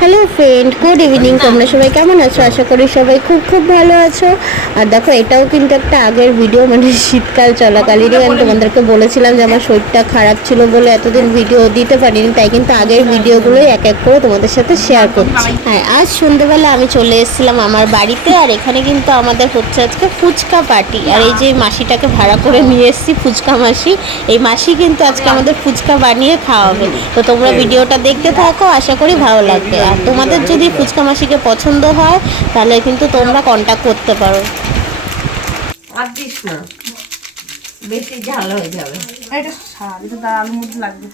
Hello friend, good evening. তোমরা সবাই কেমন আছো? আশা করি সবাই খুব খুব ভালো আছো। আর দেখো, এটাও কিন্তু একটা আগের ভিডিও, মানে শীতকাল চলাকালীনই আমি তোমাদেরকে বলেছিলাম যে আমার শরীরটা খারাপ ছিল বলে এতদিন ভিডিও দিতে পারিনি, তাই কিন্তু আগের ভিডিওগুলোই এক এক করে তোমাদের সাথে শেয়ার করছি। হ্যাঁ, আজ সন্ধ্যেবেলা আমি চলে এসেছিলাম আমার বাড়িতে, আর এখানে কিন্তু আমাদের হচ্ছে আজকে ফুচকা পার্টি। আর এই যে মাসিটাকে ভাড়া করে নিয়ে এসেছি, ফুচকা মাসি, এই মাসি কিন্তু আজকে আমাদের ফুচকা বানিয়ে খাওয়াবে। তো তোমরা ভিডিওটা দেখতে থাকো, আশা করি ভালো লাগবে। আর তোমাদের যদি ফুচকা মাসিকে পছন্দ হয় তাহলে কিন্তু তোমরা কন্ট্যাক্ট করতে পারো। আর দিস না, বেশি ঝাল হয়ে যাবে। এটা স্বাদ, এটা তার আলুর মধ্যে লাগবে।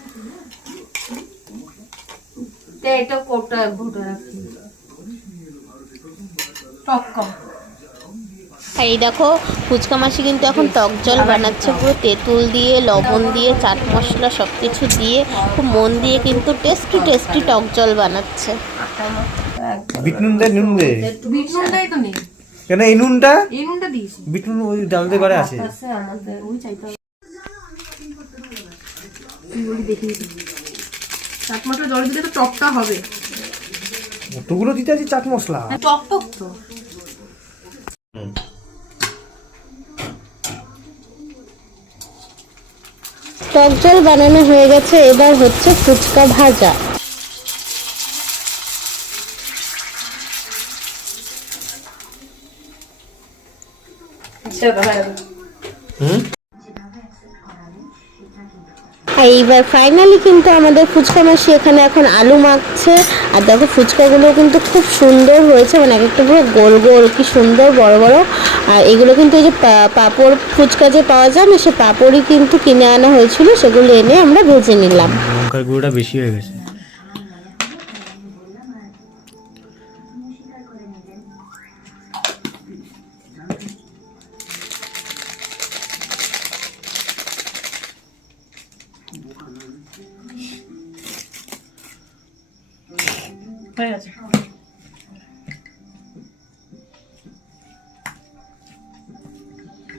এটা কোটা ভুটে রাখি, টক কম। এই দেখো, ফুচকা মাসি কিন্তু এখন টক জল বানাচ্ছে, পুরো তেঁতুল দিয়ে, লবণ দিয়ে, চাট মশলা সব কিছু দিয়ে খুব মন দিয়ে কিন্তু টেস্টি টেস্টি টক জল বানাচ্ছে। বিট নুন দে, নুন দে। বিট নুনটাই তো নেই, কেন এই নুনটা? এই নুনটা দিয়েছি। বিট নুন ওই ডালতে করে আছে। আমাদের ওই চাইতে হবে। বলি দেখি চাট মশলা জল দিলে তো টকটা হবে। ওগুলো দিতে আছে চাট মশলা। টক টক তো। টক জল বানানো হয়ে গেছে, এবার হচ্ছে ফুচকা ভাজা। আর এইবার ফাইনালি কিন্তু আমাদের ফুচকা মাসি এখানে এখন আলু মাখছে। আর দেখো, ফুচকাগুলো কিন্তু খুব সুন্দর হয়েছে, মানে এক একটা পুরো গোল গোল, কি সুন্দর বড় বড়। আর এগুলো কিন্তু এই যে পাঁপড় ফুচকা যে পাওয়া যায় না, সে পাঁপড়ই কিন্তু কিনে আনা হয়েছিল, সেগুলো এনে আমরা ভেজে নিলাম। লঙ্কার গুঁড়োটা বেশি হয়ে গেছে। হয়ে গেছে।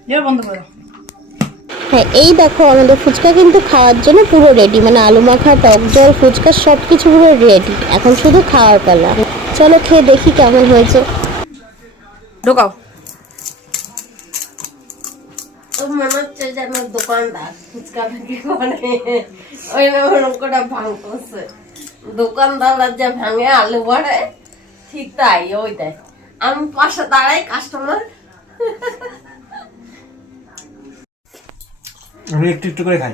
এবার বন্ধ করে দাও। হ্যাঁ, এই দেখো আমাদের ফুচকা কিন্তু খাওয়ার জন্য পুরো রেডি, মানে আলু মাখা, টক জল, ফুচকা সব কিছু পুরো রেডি। এখন শুধু খাওয়ার পালা। চলো খেয়ে দেখি কেমন হয়েছে। ঢোকাও। তো মনে হচ্ছে যেন দোকানদার ফুচকা বিক্রি করে, ওই ওটা ভাঙতেছে। দোকানদার যে ভাঙে আলু ভরে, ঠিক তাই ওই দেয়। আমি পাশে দাঁড়াই, কাস্টমার আমি একটু একটু করে খাই।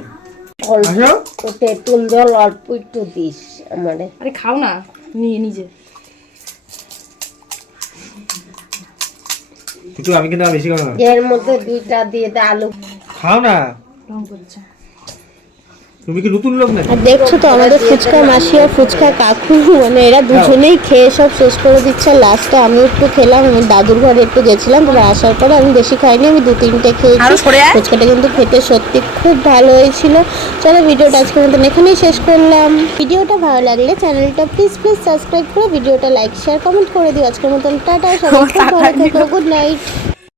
তেঁতুল জল অল্প একটু দিস আমারে। আরে খাও না, নিয়ে নিজে। কিন্তু আমি কিন্তু বেশি খাবো না। এর মধ্যে দুইটা দিয়ে দে আলু। খাও না, রং করছে। তুমি কি নতুন লোক না? আর দেখছো তো আমাদের ফুচকা মাসি আর ফুচকা কাকু, মানে এরা দুজনেই খেয়ে সব শেষ করে দিচ্ছে। লাস্টে আমি একটু খেলাম, আমি দাদুর ঘরে একটু গেছিলাম, তারপর আসার পরে আমি বেশি খাইনি, আমি 2-3টে খেয়েছি। ফুচকাটা কিন্তু খেতে সত্যি খুব ভালো হয়েছিল। চলো, ভিডিওটা আজকের মতন এখানেই শেষ করলাম। ভিডিওটা ভালো লাগলে চ্যানেলটা প্লিজ সাবস্ক্রাইব করে ভিডিওটা লাইক শেয়ার কমেন্ট করে দিও। আজকের মতন টাটা, সবাই খুব ভালো থেকো, গুড নাইট।